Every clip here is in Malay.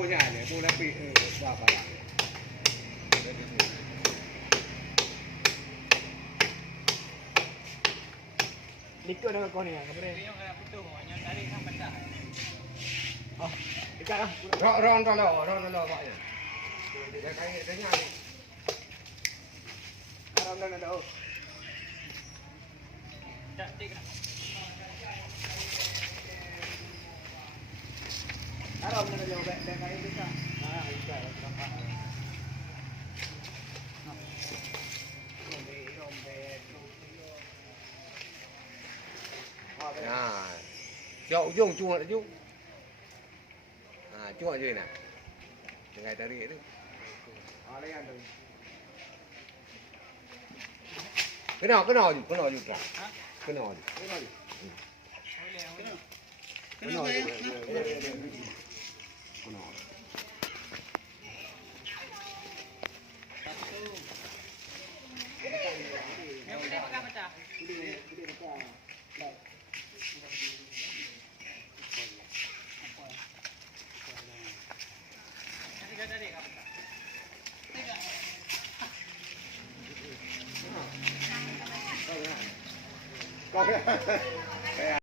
punya ni, pun api apa lah. Likut dengan kau ni, apa ni? Oh, dekat lah. Ron tolong maknya. Dia kaya dia nyari. Aram dah nak tahu. Aram dah jauh baik kaya kita. Ah, kita nampak. Ha. Jauh ujung cuak tu. Ha, cuak je nak. Tengah tarik tu. Alayan tu. Kena je. Ha? Kena je. Kena je. Kau kayak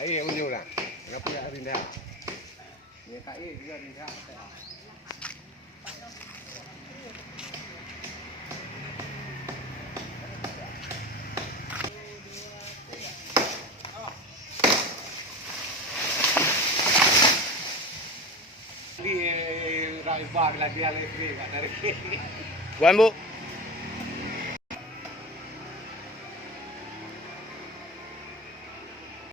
air unjuk lah. Kenapa tak rindah? Dia tak air juga rindah. Di rai bag lagi alih kat dari. Buan bu.